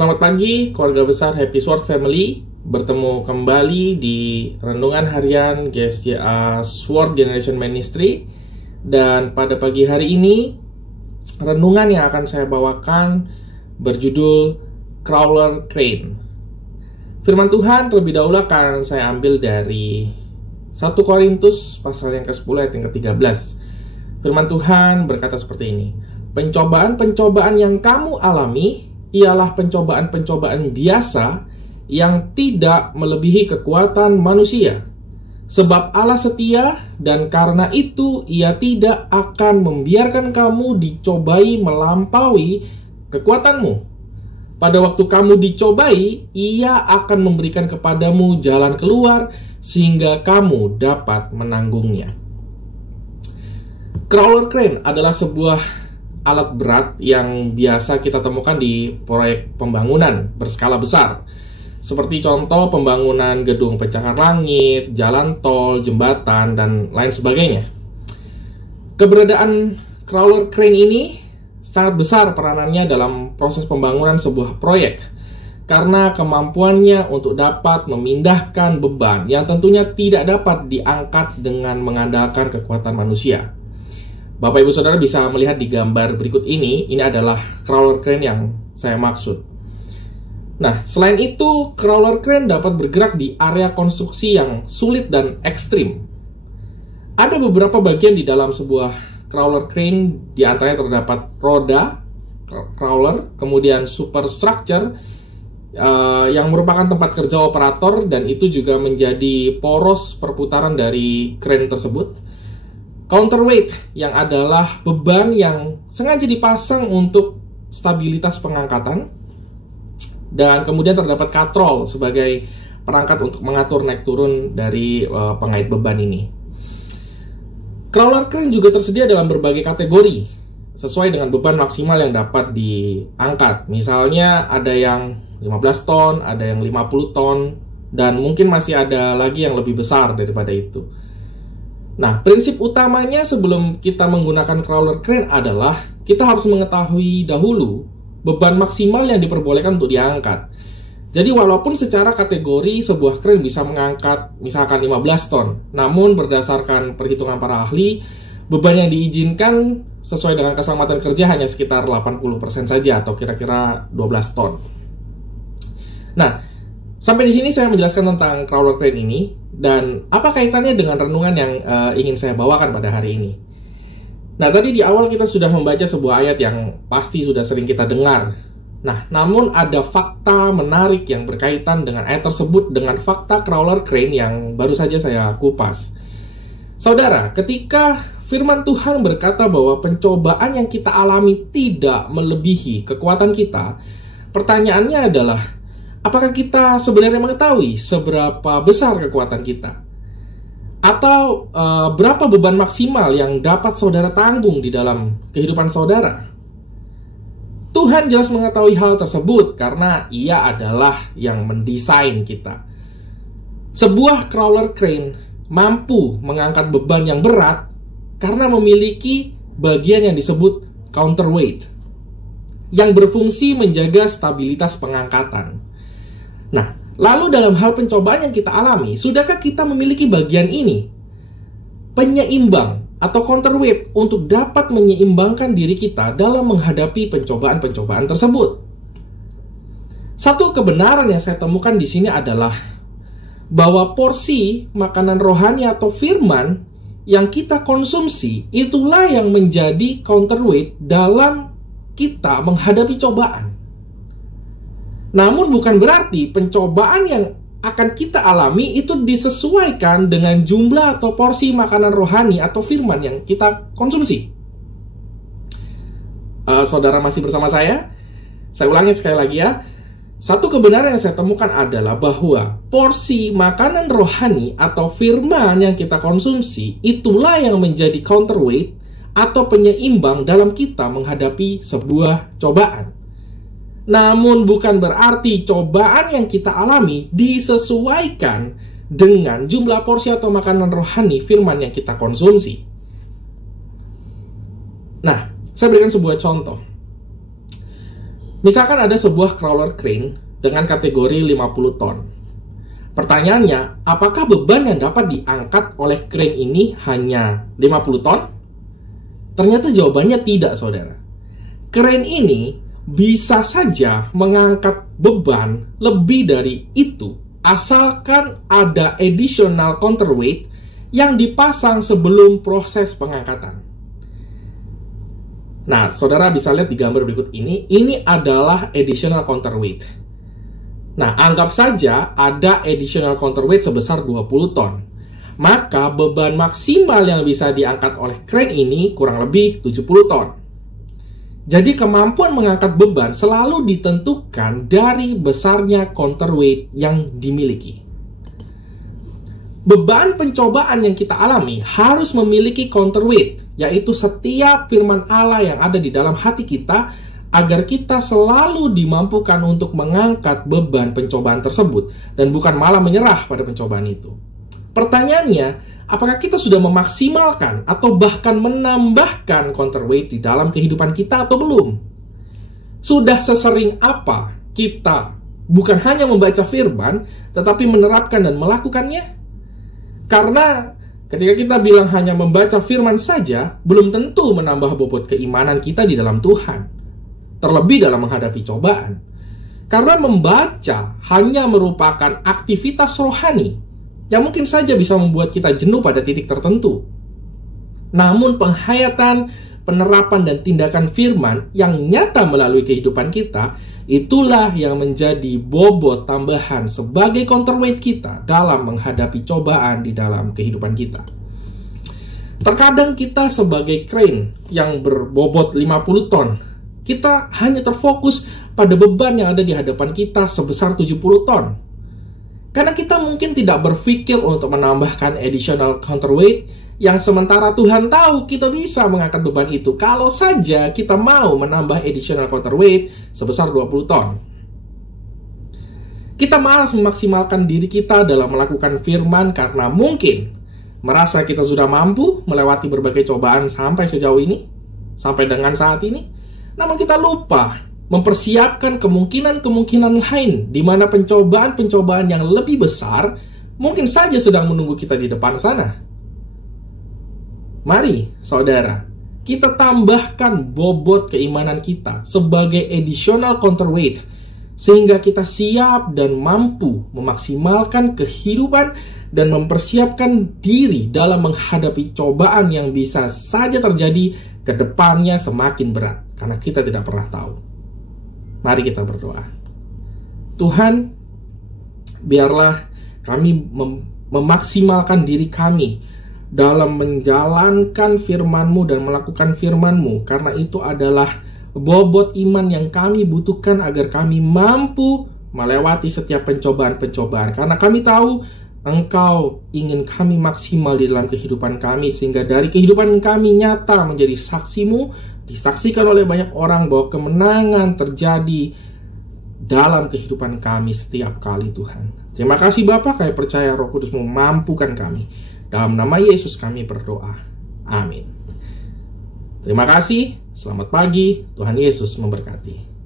Selamat pagi keluarga besar Happy Sword Family. Bertemu kembali di Renungan Harian GSJA Sword Generation Ministry. Dan pada pagi hari ini, renungan yang akan saya bawakan berjudul Crawler Crane. Firman Tuhan terlebih dahulu akan saya ambil dari 1 Korintus pasal yang ke-10 ayat yang ke-13. Firman Tuhan berkata seperti ini. Pencobaan-pencobaan yang kamu alami ialah pencobaan-pencobaan biasa yang tidak melebihi kekuatan manusia. Sebab Allah setia dan karena itu Ia tidak akan membiarkan kamu dicobai melampaui kekuatanmu. Pada waktu kamu dicobai, Ia akan memberikan kepadamu jalan keluar sehingga kamu dapat menanggungnya. Crawler crane adalah sebuah alat berat yang biasa kita temukan di proyek pembangunan berskala besar. Seperti contoh pembangunan gedung pencakar langit, jalan tol, jembatan, dan lain sebagainya. Keberadaan crawler crane ini sangat besar peranannya dalam proses pembangunan sebuah proyek. Karena kemampuannya untuk dapat memindahkan beban yang tentunya tidak dapat diangkat dengan mengandalkan kekuatan manusia. Bapak Ibu Saudara bisa melihat di gambar berikut ini adalah crawler crane yang saya maksud. Nah, selain itu, crawler crane dapat bergerak di area konstruksi yang sulit dan ekstrim. Ada beberapa bagian di dalam sebuah crawler crane, di antaranya terdapat roda, crawler, kemudian superstructure, yang merupakan tempat kerja operator, dan itu juga menjadi poros perputaran dari crane tersebut. Counterweight, yang adalah beban yang sengaja dipasang untuk stabilitas pengangkatan. Dan kemudian terdapat katrol sebagai perangkat untuk mengatur naik turun dari pengait beban ini. Crawler crane juga tersedia dalam berbagai kategori, sesuai dengan beban maksimal yang dapat diangkat. Misalnya ada yang 15 ton, ada yang 50 ton, dan mungkin masih ada lagi yang lebih besar daripada itu. Nah, prinsip utamanya sebelum kita menggunakan crawler crane adalah kita harus mengetahui dahulu beban maksimal yang diperbolehkan untuk diangkat. Jadi walaupun secara kategori sebuah crane bisa mengangkat misalkan 15 ton, namun berdasarkan perhitungan para ahli, beban yang diizinkan sesuai dengan keselamatan kerja hanya sekitar 80% saja atau kira-kira 12 ton. Nah, sampai di sini saya menjelaskan tentang crawler crane ini. Dan apa kaitannya dengan renungan yang ingin saya bawakan pada hari ini? Nah, tadi di awal kita sudah membaca sebuah ayat yang pasti sudah sering kita dengar. Nah, namun ada fakta menarik yang berkaitan dengan ayat tersebut dengan fakta crawler crane yang baru saja saya kupas. Saudara, ketika firman Tuhan berkata bahwa pencobaan yang kita alami tidak melebihi kekuatan kita, pertanyaannya adalah, apakah kita sebenarnya mengetahui seberapa besar kekuatan kita? Atau berapa beban maksimal yang dapat saudara tanggung di dalam kehidupan saudara? Tuhan jelas mengetahui hal tersebut karena Ia adalah yang mendesain kita. Sebuah crawler crane mampu mengangkat beban yang berat karena memiliki bagian yang disebut counterweight yang berfungsi menjaga stabilitas pengangkatan. Nah, lalu dalam hal pencobaan yang kita alami, sudahkah kita memiliki bagian ini? Penyeimbang atau counterweight untuk dapat menyeimbangkan diri kita dalam menghadapi pencobaan-pencobaan tersebut. Satu kebenaran yang saya temukan di sini adalah bahwa porsi makanan rohani atau firman yang kita konsumsi itulah yang menjadi counterweight dalam kita menghadapi cobaan. Namun bukan berarti pencobaan yang akan kita alami itu disesuaikan dengan jumlah atau porsi makanan rohani atau firman yang kita konsumsi. Saudara masih bersama saya? Saya ulangi sekali lagi ya. Satu kebenaran yang saya temukan adalah bahwa porsi makanan rohani atau firman yang kita konsumsi itulah yang menjadi counterweight atau penyeimbang dalam kita menghadapi sebuah cobaan. Namun bukan berarti cobaan yang kita alami disesuaikan dengan jumlah porsi atau makanan rohani firman yang kita konsumsi. Nah, saya berikan sebuah contoh. Misalkan ada sebuah crawler crane dengan kategori 50 ton. Pertanyaannya, apakah beban yang dapat diangkat oleh crane ini hanya 50 ton? Ternyata jawabannya tidak, saudara. Crane ini bisa saja mengangkat beban lebih dari itu, asalkan ada additional counterweight yang dipasang sebelum proses pengangkatan. Nah, saudara bisa lihat di gambar berikut ini. Ini adalah additional counterweight. Nah, anggap saja ada additional counterweight sebesar 20 ton. Maka beban maksimal yang bisa diangkat oleh crane ini kurang lebih 70 ton. Jadi kemampuan mengangkat beban selalu ditentukan dari besarnya counterweight yang dimiliki. Beban pencobaan yang kita alami harus memiliki counterweight, yaitu setiap firman Allah yang ada di dalam hati kita, agar kita selalu dimampukan untuk mengangkat beban pencobaan tersebut, dan bukan malah menyerah pada pencobaan itu. Pertanyaannya, apakah kita sudah memaksimalkan atau bahkan menambahkan counterweight di dalam kehidupan kita atau belum? Sudah sesering apa kita bukan hanya membaca firman, tetapi menerapkan dan melakukannya? Karena ketika kita bilang hanya membaca firman saja, belum tentu menambah bobot keimanan kita di dalam Tuhan, terlebih dalam menghadapi cobaan. Karena membaca hanya merupakan aktivitas rohani yang mungkin saja bisa membuat kita jenuh pada titik tertentu. Namun penghayatan, penerapan, dan tindakan firman yang nyata melalui kehidupan kita, itulah yang menjadi bobot tambahan sebagai counterweight kita dalam menghadapi cobaan di dalam kehidupan kita. Terkadang kita sebagai crane yang berbobot 50 ton, kita hanya terfokus pada beban yang ada di hadapan kita sebesar 70 ton. Karena kita mungkin tidak berpikir untuk menambahkan additional counterweight, yang sementara Tuhan tahu kita bisa mengangkat beban itu kalau saja kita mau menambah additional counterweight sebesar 20 ton. Kita malas memaksimalkan diri kita dalam melakukan firman karena mungkin merasa kita sudah mampu melewati berbagai cobaan sampai sejauh ini, sampai dengan saat ini. Namun kita lupa mempersiapkan kemungkinan-kemungkinan lain di mana pencobaan-pencobaan yang lebih besar mungkin saja sedang menunggu kita di depan sana. Mari, saudara, kita tambahkan bobot keimanan kita sebagai additional counterweight sehingga kita siap dan mampu memaksimalkan kehidupan dan mempersiapkan diri dalam menghadapi cobaan yang bisa saja terjadi ke depannya semakin berat, karena kita tidak pernah tahu. Mari kita berdoa. Tuhan, biarlah kami memaksimalkan diri kami dalam menjalankan firman-Mu dan melakukan firman-Mu, karena itu adalah bobot iman yang kami butuhkan agar kami mampu melewati setiap pencobaan-pencobaan. Karena kami tahu Engkau ingin kami maksimal di dalam kehidupan kami, sehingga dari kehidupan kami nyata menjadi saksi-Mu, disaksikan oleh banyak orang bahwa kemenangan terjadi dalam kehidupan kami setiap kali, Tuhan. Terima kasih Bapa, kami percaya Roh Kudus memampukan kami. Dalam nama Yesus kami berdoa. Amin. Terima kasih, selamat pagi, Tuhan Yesus memberkati.